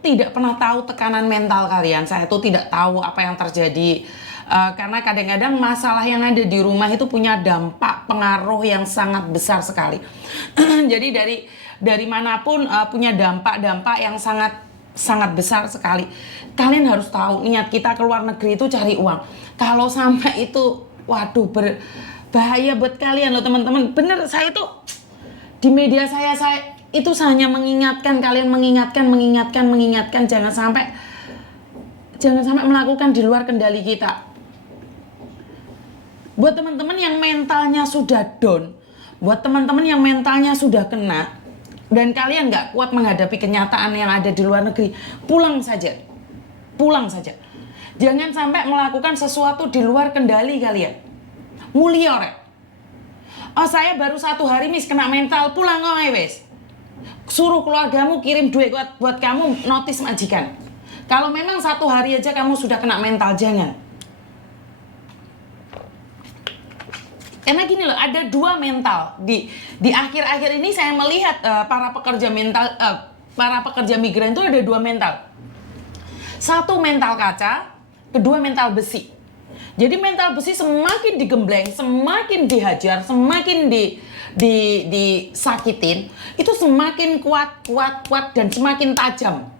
tidak pernah tahu tekanan mental kalian. Saya tuh tidak tahu apa yang terjadi. Karena kadang-kadang masalah yang ada di rumah itu punya dampak pengaruh yang sangat besar sekali. Jadi dari manapun punya dampak-dampak yang sangat sangat besar sekali. Kalian harus tahu, niat kita keluar negeri itu cari uang. Kalau sampai itu, waduh, berbahaya buat kalian loh teman-teman. Bener, saya itu di media saya itu hanya mengingatkan kalian, mengingatkan, jangan sampai melakukan di luar kendali kita. Buat teman-teman yang mentalnya sudah down, buat teman-teman yang mentalnya sudah kena, dan kalian nggak kuat menghadapi kenyataan yang ada di luar negeri, pulang saja. Jangan sampai melakukan sesuatu di luar kendali kalian. Mulia rek. Oh, saya baru 1 hari mis kena mental, pulang kok wes. Suruh keluargamu kirim duit buat kamu notis majikan. Kalau memang 1 hari aja kamu sudah kena mental, jangan. Karena gini loh, ada 2 mental di akhir-akhir ini saya melihat para pekerja migran itu ada 2 mental. 1 mental kaca, kedua mental besi. Jadi mental besi semakin digembleng, semakin dihajar, semakin disakitin, itu semakin kuat dan semakin tajam.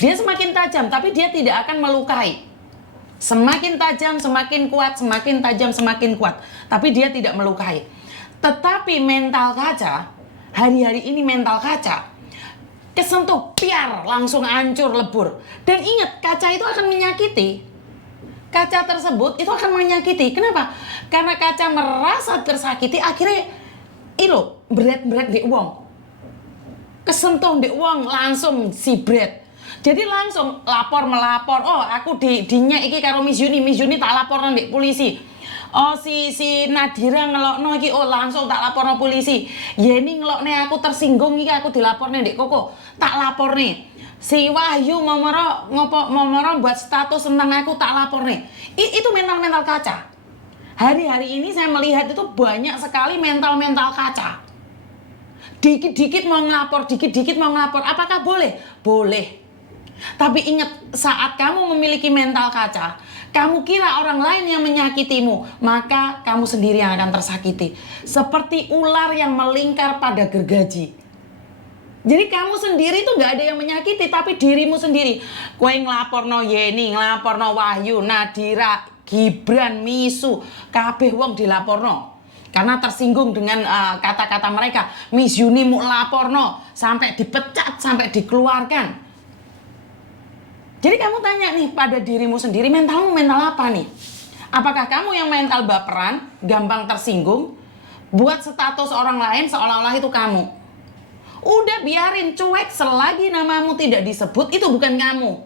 Dia semakin tajam, tapi dia tidak akan melukai. Semakin tajam, semakin kuat, semakin tajam, semakin kuat. Tapi dia tidak melukai. Tetapi mental kaca, hari-hari ini mental kaca, kesentuh, piar, langsung hancur, lebur. Dan ingat, kaca itu akan menyakiti. Kaca tersebut itu akan menyakiti. Kenapa? Karena kaca merasa tersakiti, akhirnya berat di uang. Kesentuh di uang, langsung si berat. Jadi langsung melapor. Oh, aku dinyek iki karo Miss Yuni tak laporno ndek polisi. Oh, si Nadira ngelokno iki, oh langsung tak laporno polisi. Yeni ngelokne aku tersinggung iki, aku dilaporne ndek Koko. Tak laporne. Si Wahyu momoro buat status tentang aku, tak laporne. Itu mental kaca. Hari-hari ini saya melihat itu banyak sekali mental kaca. Dikit-dikit mau ngelapor. Apakah boleh? Boleh. Tapi ingat, saat kamu memiliki mental kaca, kamu kira orang lain yang menyakitimu, maka kamu sendiri yang akan tersakiti. Seperti ular yang melingkar pada gergaji. Jadi kamu sendiri itu gak ada yang menyakiti, tapi dirimu sendiri. Kowe nglaporno Yeni, nglaporno Wahyu, Nadira, Gibran, Misu, kabeh wong dilaporno. Karena tersinggung dengan kata-kata mereka. Miss Yuni mau laporno, sampai dipecat, sampai dikeluarkan. Jadi kamu tanya nih pada dirimu sendiri, mentalmu mental apa nih? Apakah kamu yang mental baperan, gampang tersinggung, buat status orang lain seolah-olah itu kamu? Udah biarin, cuek, selagi namamu tidak disebut, itu bukan kamu.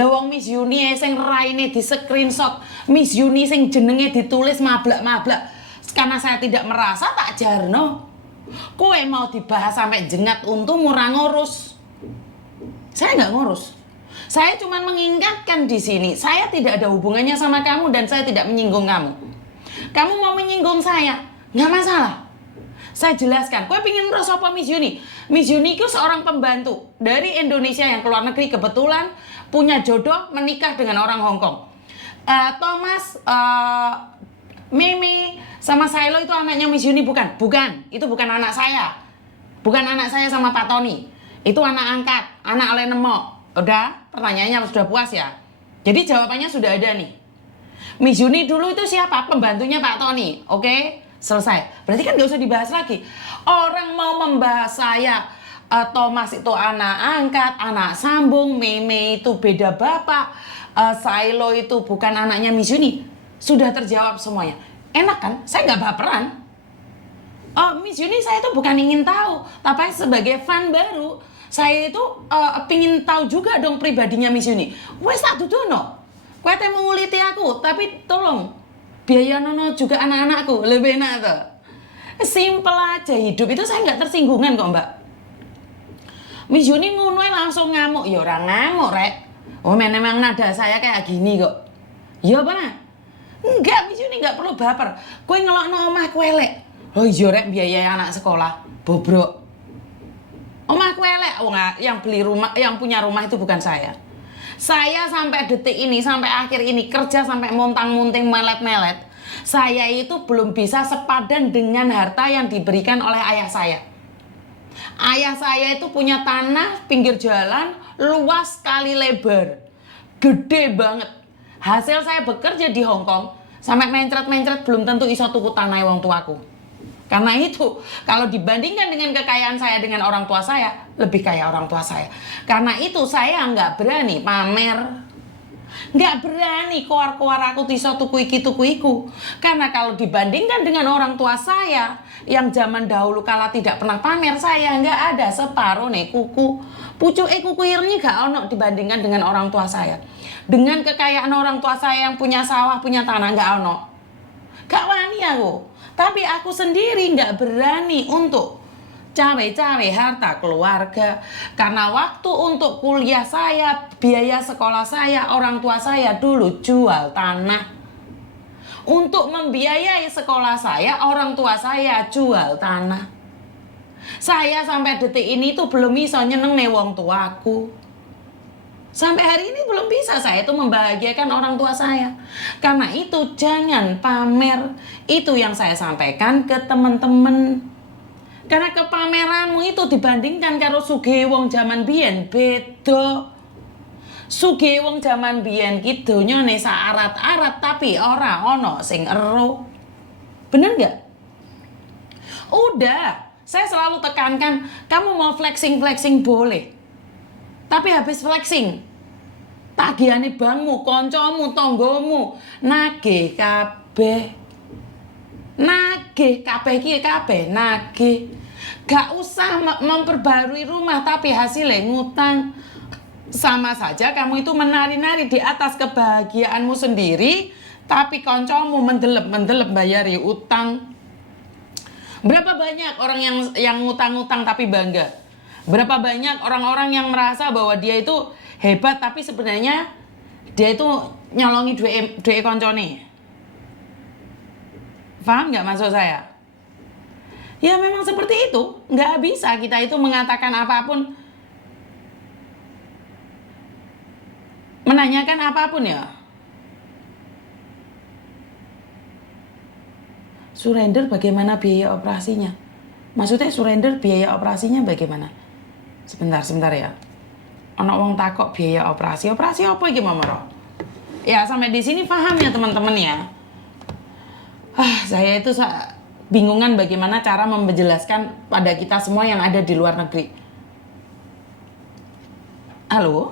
Lawang Miss Yuni sing raine di screenshot, Miss Yuni sing jenenge ditulis mablak-mablak. Karena saya tidak merasa, tak jarno. Kowe mau dibahas sampai jengat untung murah ngurus. Saya nggak ngurus. Saya cuma mengingatkan di sini, saya tidak ada hubungannya sama kamu dan saya tidak menyinggung kamu. Kamu mau menyinggung saya, nggak masalah. Saya jelaskan, kowe pingin terus apa Miss Yuni? Miss Yuni itu seorang pembantu dari Indonesia yang keluar negeri, kebetulan punya jodoh menikah dengan orang Hong Kong. Thomas, Mimi, sama Silo itu anaknya Miss Yuni bukan? Bukan, itu bukan anak saya. Bukan anak saya sama Pak Tony. Itu anak angkat, anak oleh Nemo. Udah, pertanyaannya sudah puas ya? Jadi jawabannya sudah ada nih. Miss Yuni dulu itu siapa? Pembantunya Pak Tony. Oke, selesai. Berarti kan gak usah dibahas lagi. Orang mau membahas saya, Thomas itu anak angkat, anak sambung, Meme itu beda bapak, Silo itu bukan anaknya Miss Yuni. Sudah terjawab semuanya. Enak kan? Saya gak baperan. Oh, Miss Yuni saya itu bukan ingin tahu, tapi sebagai fan baru. Saya itu pingin tahu juga dong pribadinya Miss Yuni. Wes tak dudono. Kowe teh menguliti aku, tapi tolong biaya nono juga anak-anakku, lebih enak tuh. Simple aja hidup itu, saya nggak tersinggungan kok Mbak. Miss Yuni ngono langsung ngamuk, ya orang ngamuk rek. Oh memang nada saya kayak gini kok. Ya Pak. Enggak, Miss Yuni nggak perlu baper. Kowe ngelokno omah kowe elek. Oh iya rek biaya anak sekolah, bobrok. Omahku elek, yang beli rumah, yang punya rumah itu bukan saya. Saya sampai detik ini, sampai akhir ini kerja sampai montang-munting melet-melet. Saya itu belum bisa sepadan dengan harta yang diberikan oleh ayah saya. Ayah saya itu punya tanah pinggir jalan, luas kali lebar, gede banget. Hasil saya bekerja di Hong Kong, sampai mencret-mencret belum tentu iso tuku tanah wong tuaku. Karena itu, kalau dibandingkan dengan kekayaan saya dengan orang tua saya, lebih kaya orang tua saya. Karena itu saya nggak berani pamer. Nggak berani koar-koar aku tiso tuku iki tuku iku. Karena kalau dibandingkan dengan orang tua saya, yang zaman dahulu kala tidak pernah pamer, saya nggak ada separuh nih kuku. Pucuke kuku irni gak ono dibandingkan dengan orang tua saya. Dengan kekayaan orang tua saya yang punya sawah, punya tanah, nggak ono. Gak wani aku. Tapi aku sendiri nggak berani untuk cawe-cawe harta keluarga. Karena waktu untuk kuliah saya, biaya sekolah saya, orang tua saya dulu jual tanah. Untuk membiayai sekolah saya, orang tua saya jual tanah. Saya sampai detik ini tuh belum bisa nyeneng nih wong tuaku. Sampai hari ini belum bisa saya itu membahagiakan orang tua saya. Karena itu jangan pamer. Itu yang saya sampaikan ke teman-teman. Karena kepameranmu itu dibandingkan karo sugih wong zaman biyen beda. Sugih wong zaman biyen ki donyane saarat-arat tapi ora ono sing ero. Bener nggak? Udah, saya selalu tekankan, kamu mau flexing-flexing boleh. Tapi habis flexing, tagihane bangmu, koncomu, tonggomu, nagih kabeh. Nagih kabeh iki kabeh nagih. Gak usah memperbarui rumah tapi hasilnya ngutang. Sama saja kamu itu menari-nari di atas kebahagiaanmu sendiri, tapi koncomu mendelep bayari utang. Berapa banyak orang yang ngutang-ngutang tapi bangga? Berapa banyak orang-orang yang merasa bahwa dia itu hebat tapi sebenarnya dia itu nyolongi duit koncone. Paham nggak maksud saya? Ya memang seperti itu. Nggak bisa kita itu mengatakan apapun, menanyakan apapun ya. Surrender bagaimana biaya operasinya? Maksudnya surrender biaya operasinya bagaimana? Sebentar ya. Ono wong takok biaya operasi apa iki Mamaro? Ya sampai di sini paham ya teman-teman ya. Saya itu bingungan bagaimana cara menjelaskan pada kita semua yang ada di luar negeri. Halo?